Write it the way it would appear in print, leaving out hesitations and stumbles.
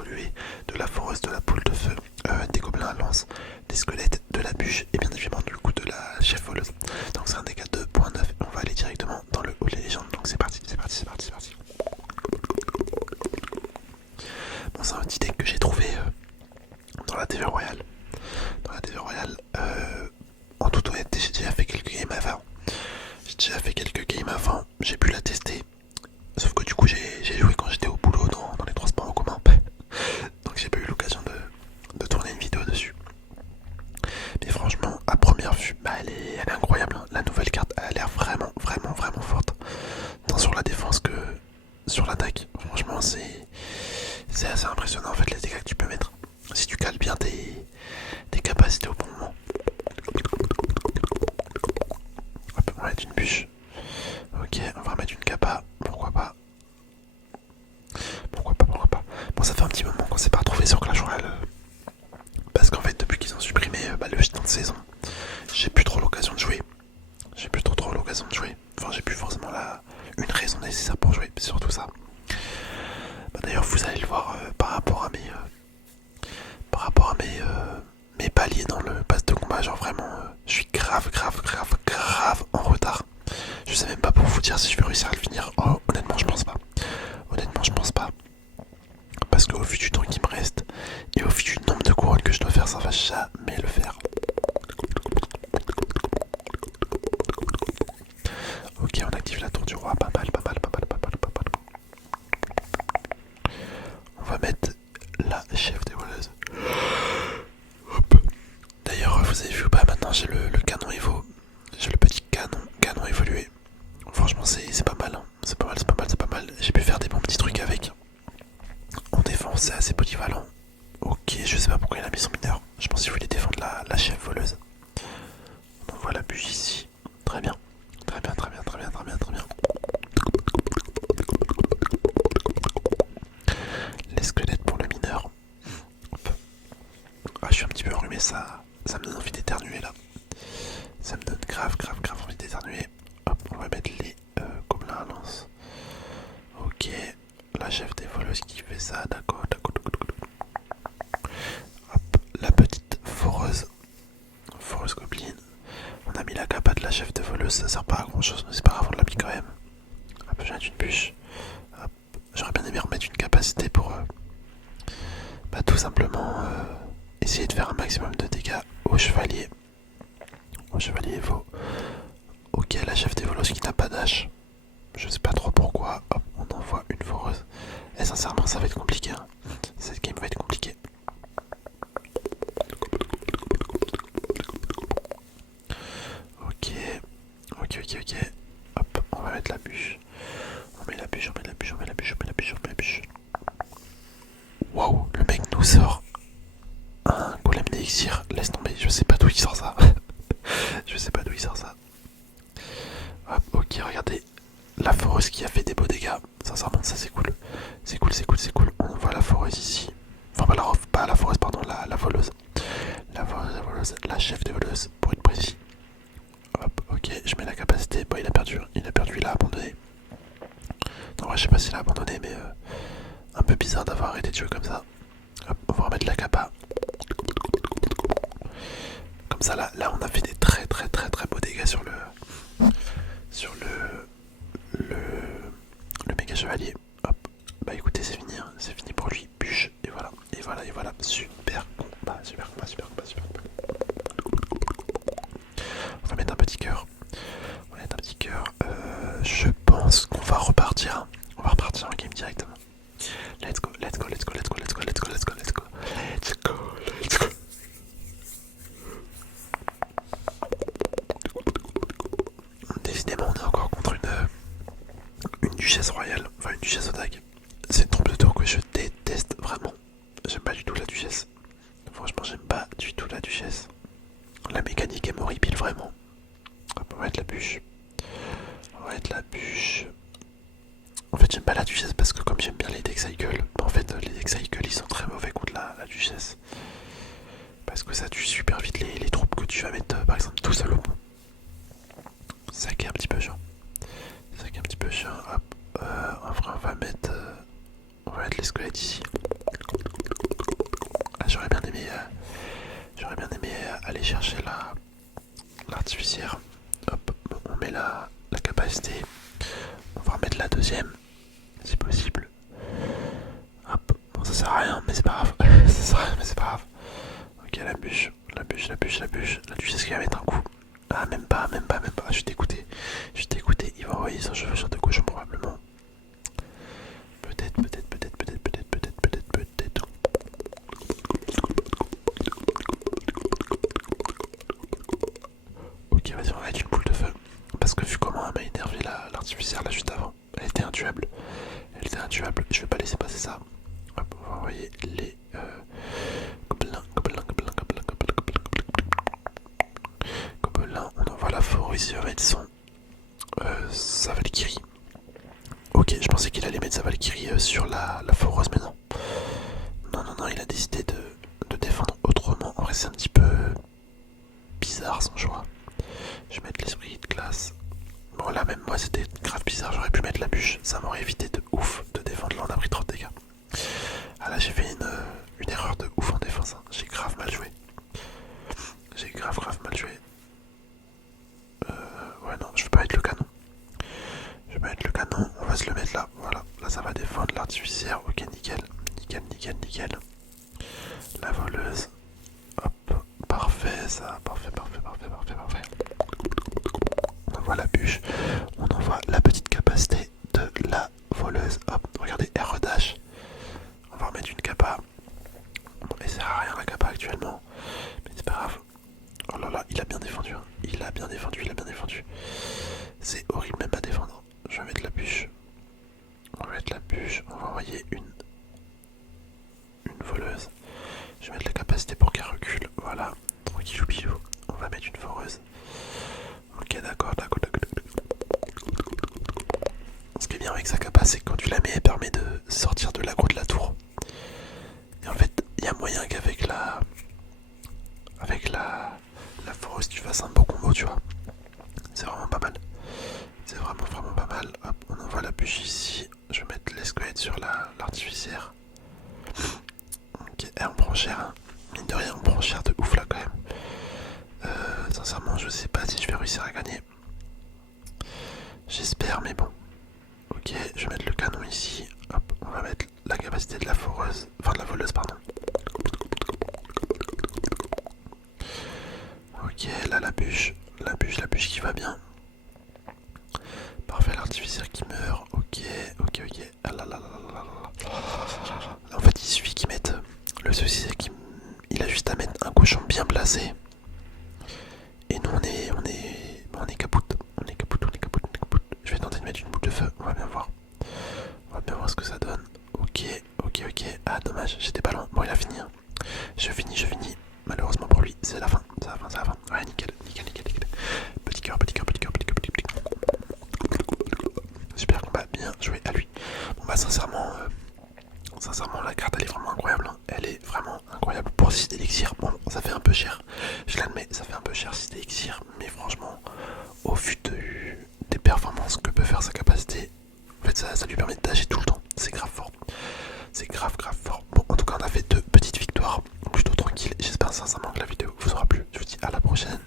évolué, de la foreuse, de la boule de feu, des gobelins à lance, des squelettes, de la bûche et bien évidemment du coup de la chef voleuse. Donc c'est un dégât 2.9 et on va aller directement dans le hall des légendes. Donc c'est parti, c'est parti, c'est parti, c'est parti. Bon, c'est un petit deck que j'ai trouvé dans la TV Royale. Dans la TV Royale, en toute honnêteté, j'ai déjà fait quelques games avant. J'ai pu la tester. Sauf que du coup, j'ai joué quand j'étais au boulot dans les transports en commun. Donc j'ai pas eu l'occasion de tourner une vidéo dessus. Mais franchement, à première vue, bah, elle est incroyable. Hein. La nouvelle carte, elle a l'air vraiment, vraiment, vraiment forte. Tant sur la défense que sur l'attaque. Franchement, c'est assez impressionnant en fait les dégâts que tu peux mettre. Si tu cales bien tes capacités au bon moment. Hop, on va mettre une bûche. Ok, on va remettre une capa. Pourquoi pas. Pourquoi pas. Bon, ça fait un petit moment qu'on s'est pas retrouvé sur Clash Royale. Parce qu'en fait, depuis qu'ils ont supprimé le jeton de saison, j'ai plus trop l'occasion de jouer. Enfin, j'ai plus forcément une raison nécessaire pour jouer, c'est surtout ça. Bah, d'ailleurs, vous allez le voir par rapport à mes paliers dans le pass de combat. Genre vraiment, je suis grave en retard. Je sais même pas pour vous dire si je vais réussir à le finir. Oh, honnêtement, je pense pas. Parce qu'au vu du temps qui me reste et au vu du nombre de couronnes que je dois faire, ça va jamais le faire. Ok, on active la tour du roi, pas mal. On va mettre la chef des voleuses. Hop. D'ailleurs, vous avez vu ou pas, maintenant j'ai le canon Evo. J'ai le petit canon évolué. Franchement, c'est pas mal, hein. C'est pas mal. J'ai pu faire des bons petits trucs avec. En défense, c'est assez polyvalent. Ok, je sais pas pourquoi il a mis son mineur. Je pense qu'il voulait défendre la chef voleuse. On voit la bûche ici. Très bien. Les squelettes pour le mineur. Hop. Ah, je suis un petit peu enrhumé, ça me donne envie d'éternuer là. Ça me donne grave envie d'éternuer. Hop, on va mettre les gobelins à lance. Ok, la chef des voleuses qui fait ça, d'accord. Hop, la petite foreuse gobeline. On a mis la capa de la chef des voleuses, ça sert pas à grand chose, mais c'est pas grave, on l'a mis quand même. Hop, j'ai une bûche. Hop, j'aurais bien aimé remettre une capacité pour tout simplement essayer de faire un maximum de dégâts au chevalier. Evo. Ok, la chef des voleuses qui n'a pas d'âge. Je sais pas trop pourquoi. Hop, on envoie une foreuse. Et sincèrement, ça va être compliqué. Hein. Cette game va être compliquée. Ok. Hop, on va mettre la bûche. On met la bûche. Waouh, le mec nous sort un golem d'élixir. Laisse tomber, je sais pas d'où il sort ça. Hop, ok, regardez. La foreuse qui a fait des beaux dégâts. Sincèrement, ça c'est cool. C'est cool. On voit la foreuse ici. Enfin, pas la foreuse, pardon, la voleuse. La chef des voleuses, pour être précis. Hop, ok, je mets la capacité. Bon, il a perdu, il a abandonné. Non, ouais, je sais pas s'il a abandonné, mais un peu bizarre d'avoir arrêté de jouer comme ça. Hop, on va remettre la capa. Comme ça, là, on a fait des très beaux dégâts sur le méga chevalier. Hop, bah écoutez, c'est fini, hein. C'est fini pour lui. Bûche, et voilà. Super combat. On va mettre un petit cœur. Je pense qu'on va repartir. On va repartir en game directement. Let's go. Décidément, on est encore contre une duchesse royale, enfin une duchesse otague. C'est une trompe de tour que je déteste vraiment. J'aime pas du tout la duchesse. Franchement, j'aime pas du tout la duchesse. La mécanique est horrible, vraiment. Hop, on va mettre la bûche. En fait, j'aime pas la duchesse parce que comme j'aime bien les deck cycles, en fait, les deck cycles ils sont très mauvais contre la duchesse. Parce que ça tue super vite les troupes que tu vas mettre, par exemple, tout seul au bout. C'est ça qui est un petit peu chiant. Hop, en vrai, on va mettre les squelettes ici. aller chercher l'artificière. Hop, on met la capacité. On va remettre la deuxième, si possible. Hop, bon ça sert à rien, mais c'est pas grave. Ça sert à rien, mais c'est pas grave. Ok, la bûche. Là, tu sais ce qu'il va mettre un coup. Ah, même pas. Je suis dégoûté. Il va envoyer son cheveu de cochon probablement. Peut-être. Ok, vas-y, on va mettre une boule de feu. Parce que vu comment elle m'a énervé l'artificière là juste avant, elle était intuable. Je vais pas laisser passer ça. Hop, on va envoyer les gobelins. On envoie la forêt ici, on va mettre sa Valkyrie. Ok, je pensais qu'il allait mettre sa Valkyrie sur la foreuse, mais non. Non, il a décidé de défendre autrement. En vrai, c'est un petit peu bizarre son choix. Je vais mettre l'esprit de glace. Bon, là, même moi, c'était grave bizarre. J'aurais pu mettre la bûche. Ça m'aurait évité de ouf de défendre. Là, on a pris trop de dégâts. Ah, là, j'ai fait une erreur de ouf en défense. Hein. J'ai grave mal joué. Ouais, non, je vais pas mettre le canon. On va se le mettre là. Voilà, là, ça va défendre l'artificière. Ok, nickel. La voleuse. Hop, parfait, ça. Parfait. On envoie la bûche. On envoie la petite capacité de la voleuse. Hop, regardez, elle redash. On va remettre une capa. Bon, elle sert à rien la capa actuellement. Mais c'est pas grave. Oh là là, il a bien défendu. Hein. Il a bien défendu. C'est horrible même à défendre. Je vais mettre la bûche. On va envoyer une voleuse. Je vais mettre la capacité pour qu'elle recule. Voilà, tranquillou bilou. On va mettre une foreuse. Ok, d'accord. Ce qui est bien avec sa capacité, c'est que quand tu la mets, elle permet de sortir de l'aggro de la tour. Et en fait, il y a moyen qu'avec la foreuse, tu fasses un bon combo, tu vois. C'est vraiment pas mal. C'est vraiment pas mal. Hop, on envoie la bûche ici. Je vais mettre les squelettes sur l'artificière. Ok, et on prend cher. Hein. Mine de rien, on prend cher de ouf là quand même. Sincèrement, je sais pas si je vais réussir à gagner. J'espère, mais bon. Ok, je vais mettre le canon ici. Hop, on va mettre la capacité de la foreuse. Enfin, de la voleuse, pardon. Ok, là la bûche qui va bien. Parfait, l'artificière qui meurt. Ok. Ah là là. En fait, il suffit qu'ils mettent. Le souci, c'est qu'il a juste à mettre un cochon bien placé. Et nous, on est capoute. Je vais tenter de mettre une boule de feu. On va bien voir ce que ça donne. Ok. Ah, dommage, j'étais pas loin. Bon, il a fini. Hein. Je finis. Malheureusement pour lui, c'est la fin. Ouais, nickel. Petit cœur. Super combat, bien joué à lui. Bon bah sincèrement, la carte elle est vraiment incroyable. Hein. Elle est vraiment incroyable pour 6 d'élixirs. Bon, ça fait un peu cher. Je l'admets, ça fait un peu cher 6 d'élixirs. Mais franchement, au vu des performances que peut faire sa capacité, en fait ça lui permet de dager tout le temps. C'est grave fort. Bon, en tout cas, on a fait 2 petites victoires plutôt tranquilles. J'espère sincèrement que la vidéo vous aura plu. Je vous dis à la prochaine.